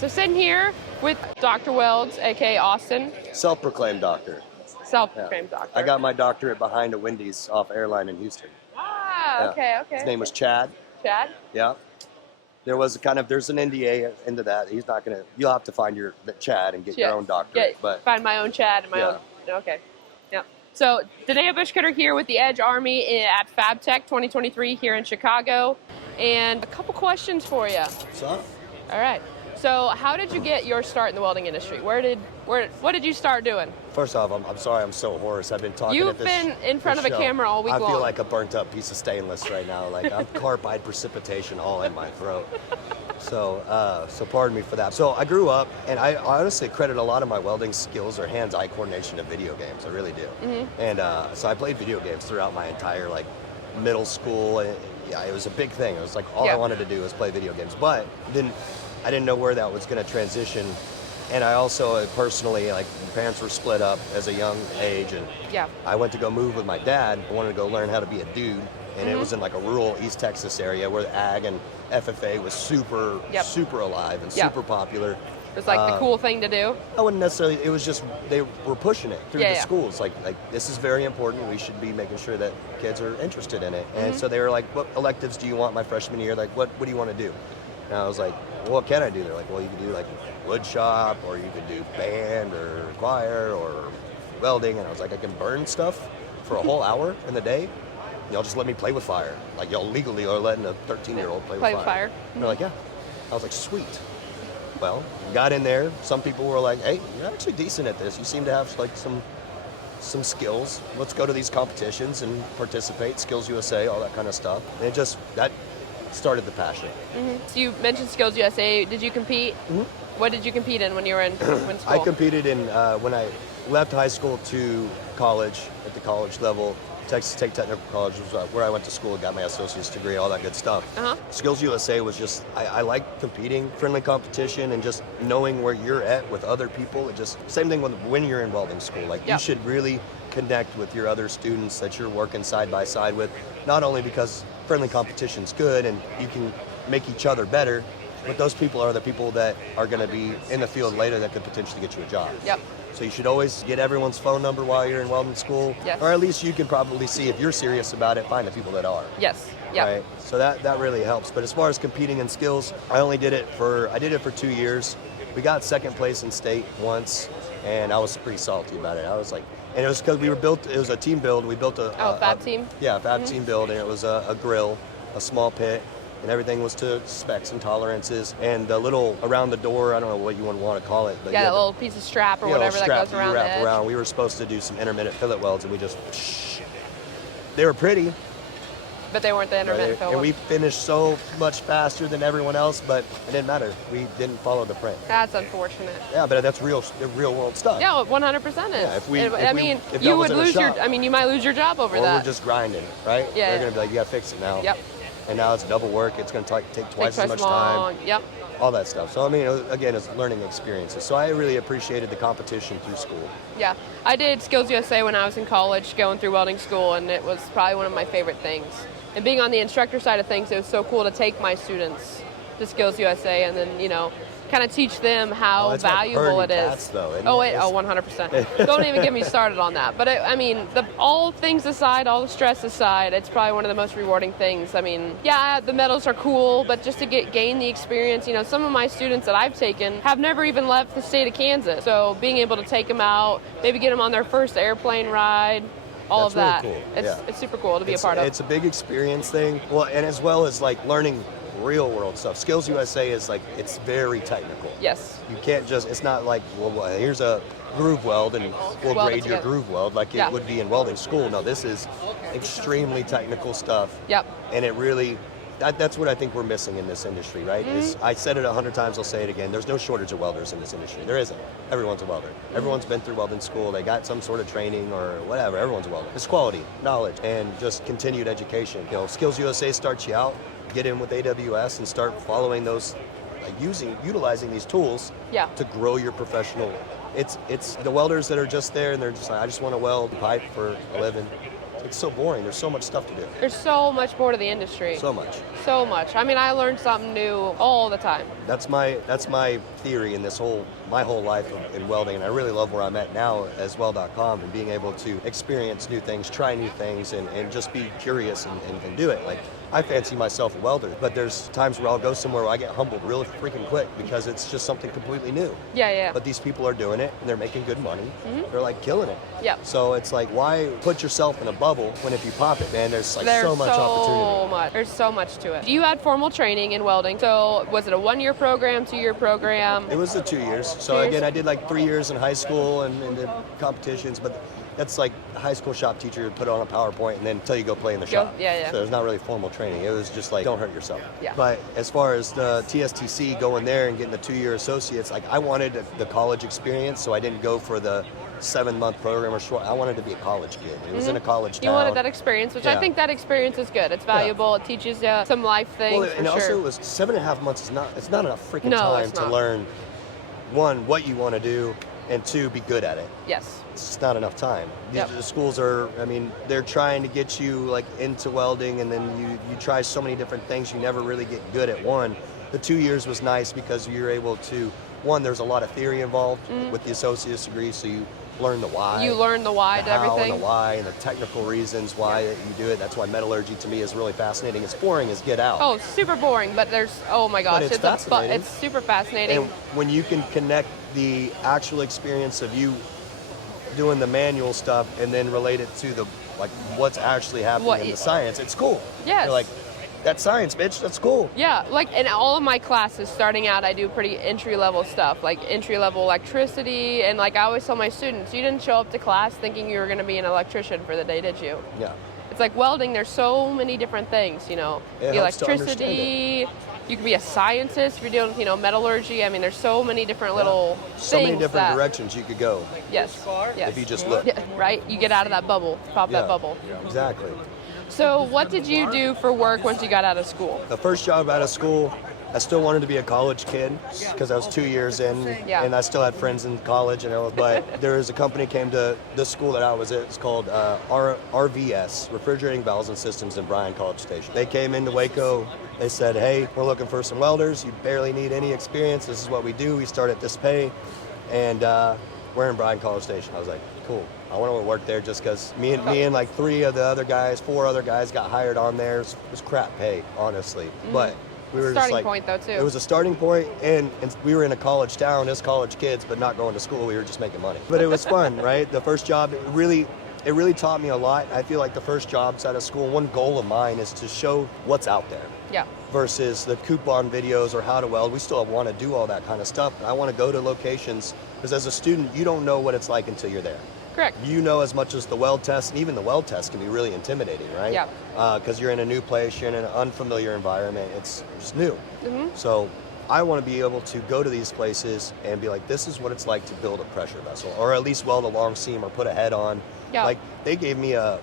So sitting here with Dr. Weldz, aka Austin. Self-proclaimed doctor. Self-proclaimed doctor. I got my doctorate behind a Wendy's off airline in Houston. Ah, okay. His name was Chad. Chad? Yeah. There's an NDA into that. He's not gonna. You'll have to find your Chad and get your own doctorate. Find my own Chad and my own. Okay. Yep. So Danea Buschkoetter here with the Edge Army at Fabtech 2023 here in Chicago, and a couple questions for you. What's up? All right. So how did you get your start in the welding industry? What did you start doing? First off, I'm sorry I'm so hoarse. I've been talking You've been in front of a camera all week long. I feel like a burnt up piece of stainless right now. Like I'm carbide precipitation all in my throat. So pardon me for that. So I grew up, and I honestly credit a lot of my welding skills or hands-eye coordination to video games. I really do. Mm-hmm. And so I played video games throughout my entire middle school. And, yeah, it was a big thing. It was like all I wanted to do was play video games. But I didn't know where that was going to transition. And I also personally, my parents were split up as a young age, and I went to go move with my dad. I wanted to go learn how to be a dude, and it was in a rural East Texas area where the ag and FFA was super alive and super popular. It was the cool thing to do? I wouldn't necessarily, it was just, they were pushing it through the schools. Like, this is very important. We should be making sure that kids are interested in it. And so they were like, what electives do you want my freshman year? Like, what do you want to do? And I was like, well, what can I do? They're like, well, you can do wood shop, or you could do band or choir or welding. And I was like, I can burn stuff for a whole hour in the day. Y'all just let me play with fire. Like, y'all legally are letting a 13-year-old play with fire. And they're like, yeah. I was like, sweet. Well, got in there. Some people were like, hey, you're actually decent at this. You seem to have some skills. Let's go to these competitions and participate. Skills USA, all that kind of stuff. And that started the passion. Mm-hmm. So you mentioned Skills USA. Did you compete? Mm-hmm. What did you compete in when you were in school? I competed in when I left high school to college at the college level. Texas Tech Technical College was where I went to school and got my associate's degree, all that good stuff. Skills USA was just, I like competing, friendly competition, and just knowing where you're at with other people. It just, same thing when you're in welding school. You should really connect with your other students that you're working side by side with, not only because friendly competition's good and you can make each other better, but those people are the people that are going to be in the field later that could potentially get you a job. Yep. So you should always get everyone's phone number while you're in welding school. Yes. Or at least you can probably see if you're serious about it, find the people that are. Yes. Yep. Right? So that really helps. But as far as competing in skills, I did it for 2 years. We got second place in state once, and I was pretty salty about it. I was like, and it was because it was a team build. We built a Fab team? Yeah, Fab team build, and it was a grill, a small pit, and everything was to specs and tolerances. And the little around the door, I don't know what you want to call it. But that little piece of strap or whatever that goes around the edge. Around. We were supposed to do some intermittent fillet welds, and they were pretty. But they weren't the intermittent fillet. And we finished so much faster than everyone else, but it didn't matter. We didn't follow the print. That's unfortunate. Yeah, but that's real world stuff. Yeah, 100% is. Yeah, you might lose your job over that. Or we're just grinding, right? Yeah. They're going to be like, you got to fix it now. Yep. And now it's double work. It's going to take twice as much time. Yep. All that stuff. So, again, it's learning experiences. So I really appreciated the competition through school. Yeah. I did Skills USA when I was in college, going through welding school, and it was probably one of my favorite things. And being on the instructor side of things, it was so cool to take my students to Skills USA and then, kind of teach them how valuable it is. Though, 100%. Don't even get me started on that. But all things aside, all the stress aside, it's probably one of the most rewarding things. The medals are cool, but just to gain the experience, some of my students that I've taken have never even left the state of Kansas. So being able to take them out, maybe get them on their first airplane ride, all of that. Really cool. It's super cool to be a part of. It's a big experience thing. Well, and as well as learning real world stuff. Skills USA is it's very technical. Yes. You can't just, it's not like, well, here's a groove weld and we'll grade your groove weld like it would be in welding school. No, this is extremely technical stuff. Yep. And it really, that's what I think we're missing in this industry, right? Mm-hmm. I said it 100 times, I'll say it again. There's no shortage of welders in this industry. There isn't. Everyone's a welder. Mm-hmm. Everyone's been through welding school. They got some sort of training or whatever. Everyone's a welder. It's quality, knowledge, and just continued education. Skills USA starts you out. Get in with AWS and start following those, utilizing these tools to grow your professional. It's the welders that are just there and they're just like, I just want to weld pipe for a living. it's so boring. There's so much stuff to do. There's so much more to the industry. So much. So much. I mean, I learn something new all the time. That's my theory in my whole life in welding, and I really love where I'm at now as Weld.com and being able to experience new things, try new things, and just be curious and do it. Like, I fancy myself a welder, but there's times where I'll go somewhere where I get humbled really freaking quick because it's just something completely new. Yeah. But these people are doing it, and they're making good money. They're like killing it. Yeah. So it's like, why put yourself in a bubble when if you pop it, man, there's so much opportunity. There's so much to it. You had formal training in welding. So was it a 1-year program, 2-year program? It was the 2 years. So again, I did like 3 years in high school and did competitions, but that's like a high school shop teacher put it on a PowerPoint and then until you go play in the shop. Yeah. So there's not really formal training. It was just like, don't hurt yourself. Yeah. But as far as the TSTC, going there and getting the 2-year associates, like I wanted the college experience, so I didn't go for the 7-month program or short. I wanted to be a college kid. It was in a college town. You wanted that experience, which I think that experience is good. It's valuable. It teaches you some life things. Well, and also it was 7.5 months it's not enough freaking time to learn, one, what you want to do, and two, be good at it. Yes. It's just not enough time. The schools are, I mean, they're trying to get you like into welding, and then you try so many different things, you never really get good at one. The 2 years was nice because you're able to, one, there's a lot of theory involved with the associate's degree, so you learn the why. You learn the why to everything. And the why and the technical reasons why that you do it. That's why metallurgy to me is really fascinating. It's boring as get out. Oh, super boring, but oh my gosh, it's fascinating. It's super fascinating. And when you can connect the actual experience of you doing the manual stuff and then relate it to the what's actually happening in the science, it's cool. Yes. You're like, that's science, bitch. That's cool. Yeah, like in all of my classes starting out, I do pretty entry-level stuff, like entry-level electricity, and like I always tell my students, you didn't show up to class thinking you were going to be an electrician for the day, did you? Yeah. It's like welding, there's so many different things, It electricity, you can be a scientist if you're doing, metallurgy. I mean, there's so many different little things. So many different directions you could go. Yes. If you just look. Yeah, right? You get out of that bubble, pop that bubble. Exactly. So what did you do for work once you got out of school? The first job out of school, I still wanted to be a college kid because I was 2 years in, and I still had friends in college. But there was a company came to this school that I was at. It's called RVS, Refrigerating Valves and Systems in Bryan College Station. They came into Waco. They said, hey, we're looking for some welders. You barely need any experience. This is what we do. We start at this pay, and we're in Bryan College Station. I was like, cool. I want to work there just because me and like 4 other guys got hired on there. It was crap pay, honestly. But we were starting point though too. It was a starting point, and we were in a college town as college kids, but not going to school. We were just making money. But it was fun, right? The first job, it really taught me a lot. I feel like the first jobs out of school, one goal of mine is to show what's out there. Yeah. Versus the coupon videos or how to weld. We still want to do all that kind of stuff. I want to go to locations because as a student, you don't know what it's like until you're there. Correct. You know as much as the weld test, and even the weld test can be really intimidating, right? Yeah. Because you're in a new place, you're in an unfamiliar environment. It's just new. So I want to be able to go to these places and be like, this is what it's like to build a pressure vessel, or at least weld a long seam or put a head on. Yeah. Like they gave me an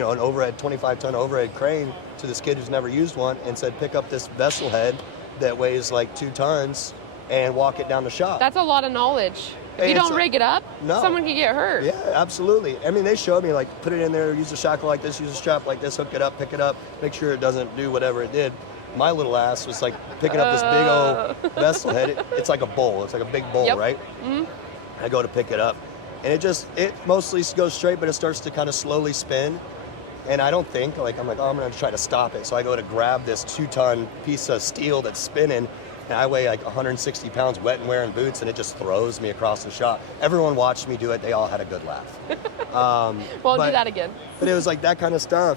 overhead 25-ton overhead crane to this kid who's never used one and said, pick up this vessel head that weighs like 2 tons and walk it down the shop. That's a lot of knowledge. If you don't rig it up, someone can get hurt. Yeah, absolutely. I mean, they showed me, like, put it in there, use a shackle like this, use a strap like this, hook it up, pick it up, make sure it doesn't do whatever it did. My little ass was, like, picking up this big old vessel head. It's like a bowl. It's like a big bowl, right? Mm-hmm. I go to pick it up, and it mostly goes straight, but it starts to kind of slowly spin. And I don't think, I'm like, oh, I'm going to try to stop it. So I go to grab this 2-ton piece of steel that's spinning, and I weigh like 160 pounds wet and wearing boots, and it just throws me across the shop. Everyone watched me do it. They all had a good laugh. Do that again. But it was like that kind of stuff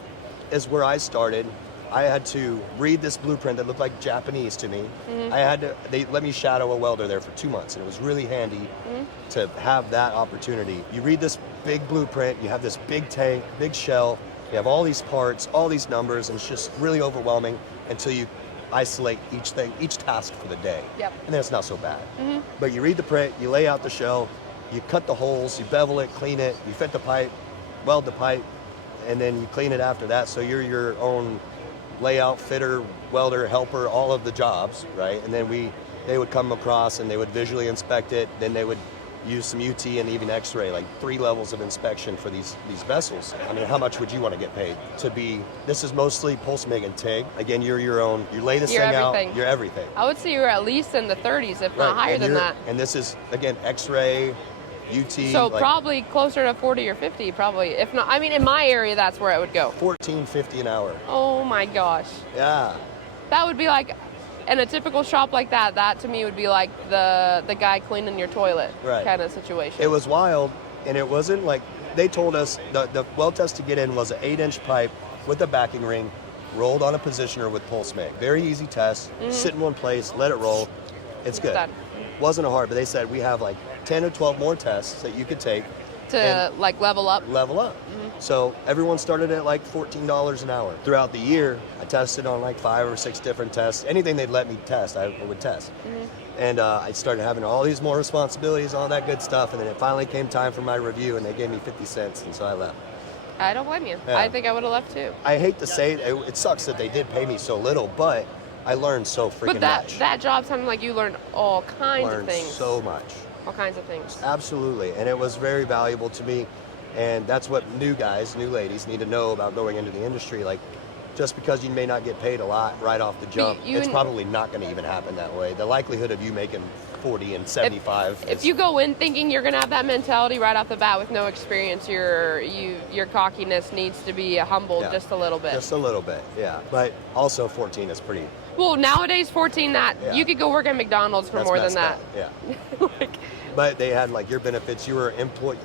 is where I started. I had to read this blueprint that looked like Japanese to me. They let me shadow a welder there for 2 months, and it was really handy to have that opportunity. You read this big blueprint, you have this big tank, big shell, you have all these parts, all these numbers, and it's just really overwhelming until you isolate each task for the day. Yep. And then it's not so bad. But you read the print, you lay out the shell, you cut the holes, you bevel it, clean it, you fit the pipe, weld the pipe, and then you clean it after that. So you're your own layout, fitter, welder, helper, all of the jobs, right? And then they would come across and they would visually inspect it, then they would use some UT and even X-ray, like 3 levels of inspection for these vessels. I mean, how much would you want to get paid to be? This is mostly pulse MIG and TIG. Again, you're your own. You lay this thing everything. out. You're everything. I would say you're at least in the 30s, if not higher than that. And this is again X-ray, UT. So probably closer to 40 or 50, probably. If not, I mean, in my area, that's where it would go. $14.50 an hour. Oh my gosh. Yeah. That would be like, in a typical shop like that, that to me would be like the guy cleaning your toilet kind of situation. It was wild, and it wasn't like, they told us the weld test to get in was an 8-inch pipe with a backing ring, rolled on a positioner with pulse MIG. Very easy test, sit in one place, let it roll. It's good. Done. Wasn't hard, but they said we have like 10 or 12 more tests that you could take to like level up. So everyone started at like $14 an hour. Throughout the year, I tested on like 5 or 6 different tests. Anything they'd let me test, I would test. And I started having all these more responsibilities, all that good stuff, and then it finally came time for my review, and they gave me 50 cents, and so I left. I don't blame you. Yeah. I think I would have left too. I hate to say it sucks that they did pay me so little, but I learned so freaking much. But that job sounded like you learned all kinds of things. So much. All kinds of things. Absolutely, and it was very valuable to me, and that's what new guys, new ladies need to know about going into the industry. Like, just because you may not get paid a lot right off the jump, it's probably not going to even happen that way. The likelihood of you making 40 and 75. If you go in thinking you're going to have that mentality right off the bat with no experience, your cockiness needs to be humbled just a little bit. Just a little bit, yeah. But also 14 is pretty. Well, nowadays 14, you could go work at McDonald's for more than that. Yeah. But they had like your benefits. You were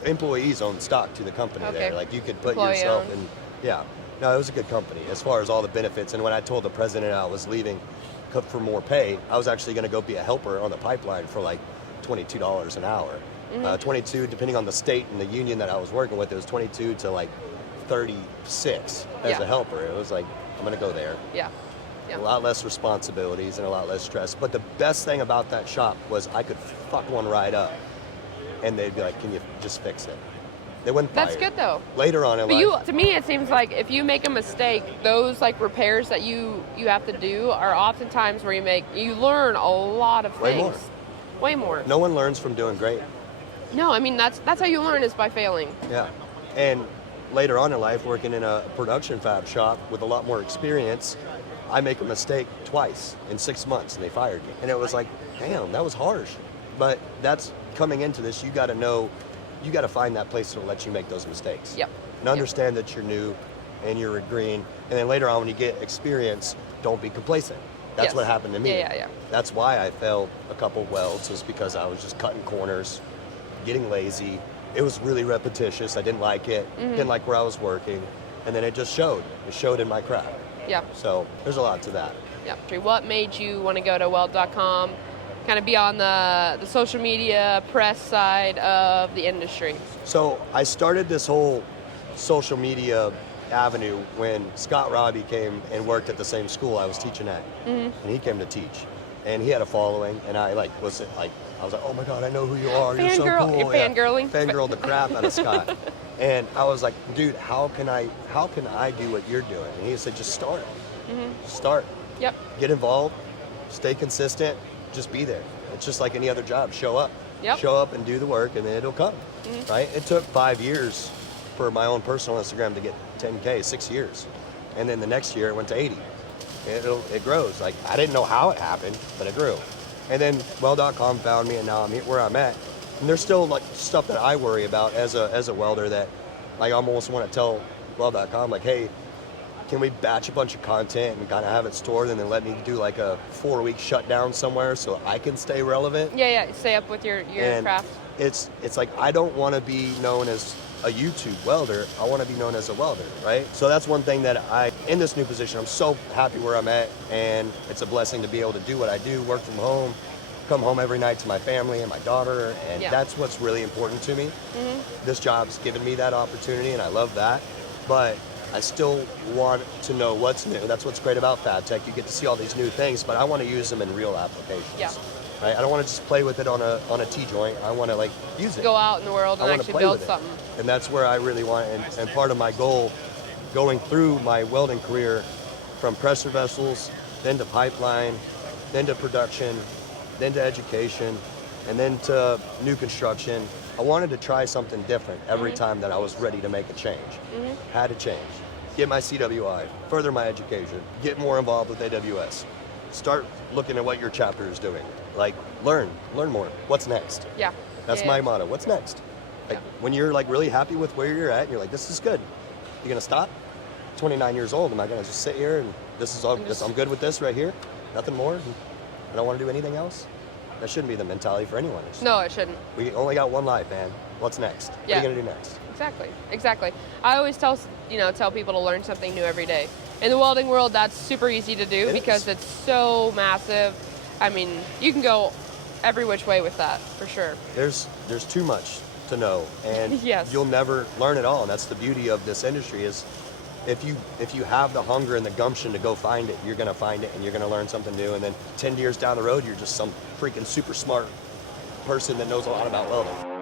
employees owned stock to the company there. Like you could put yourself in. Yeah. No, it was a good company as far as all the benefits. And when I told the president I was leaving for more pay, I was actually going to go be a helper on the pipeline for like $22 an hour. 22, depending on the state and the union that I was working with, it was 22 to like 36 as a helper. It was like, I'm going to go there. Yeah. A lot less responsibilities and a lot less stress. But the best thing about that shop was I could fuck one right up, and they'd be like, "Can you just fix it?" They wouldn't fire. That's good though. Later on in life, to me, it seems like if you make a mistake, those like repairs that you have to do are oftentimes where you learn a lot of things. Way more. No one learns from doing great. No, I mean that's how you learn is by failing. Yeah, and later on in life, working in a production fab shop with a lot more experience, I make a mistake twice in 6 months and they fired me. And it was like, damn, that was harsh. But that's coming into this, you got to know, you got to find that place that'll let you make those mistakes. Yep. And understand that you're new and you're green. And then later on when you get experience, don't be complacent. That's what happened to me. Yeah. That's why I failed a couple welds, was because I was just cutting corners, getting lazy. It was really repetitious. I didn't like it. Didn't like where I was working. And then it just showed. It showed in my craft. Yeah. So there's a lot to that. Yeah. What made you want to go to weld.com, kind of be on the social media press side of the industry? So I started this whole social media avenue when Scott Robbie came and worked at the same school I was teaching at. And he came to teach. And he had a following, and I was like, oh my God, I know who you are. You're so cool. You're fangirling? Fangirled the crap out of Scott. And I was like, dude, how can I do what you're doing? And he said, just start. Start. Yep. Get involved, stay consistent, just be there. It's just like any other job. Show up. Yep. Show up and do the work, and then it'll come. Right? It took 5 years for my own personal Instagram to get 10K, 6 years. And then the next year it went to 80. It grows. Like, I didn't know how it happened, but it grew. And then Weld.com found me, and now I'm where I'm at. And there's still like stuff that I worry about as a welder that like I almost want to tell Weld.com, like, hey, can we batch a bunch of content and kind of have it stored and then let me do like a 4-week shutdown somewhere so I can stay relevant? Yeah, stay up with your craft. It's like I don't want to be known as a YouTube welder. I want to be known as a welder, right? So that's one thing that in this new position, I'm so happy where I'm at, and it's a blessing to be able to do what I do, work from home, come home every night to my family and my daughter, and that's what's really important to me. This job's given me that opportunity, and I love that, but I still want to know what's new. That's what's great about Fabtech. You get to see all these new things, but I want to use them in real applications. Yeah. Right? I don't want to just play with it on a T-joint. I want to like use it. Go out in the world and actually build something. And that's where I really want, and part of my goal going through my welding career from pressure vessels, then to pipeline, then to production, then to education, And then to new construction, I wanted to try something different every time that I was ready to make a change. Had to change. Get my CWI, further my education, get more involved with AWS. Start looking at what your chapter is doing. Like, learn more. What's next? Yeah. That's my motto. What's next? Like, when you're like really happy with where you're at, and you're like, this is good. You gonna stop? 29 years old, am I gonna just sit here and this is all, I'm good with this right here? Nothing more? I don't wanna do anything else? That shouldn't be the mentality for anyone. No, it shouldn't. We only got one life, man. What's next? What are you gonna do next? Exactly. I always tell people to learn something new every day. In the welding world, that's super easy to do because it's so massive. I mean, you can go every which way with that, for sure. There's too much to know, and you'll never learn it all. And that's the beauty of this industry is if you have the hunger and the gumption to go find it, you're gonna find it and you're gonna learn something new. And then 10 years down the road, you're just some freaking super smart person that knows a lot about welding.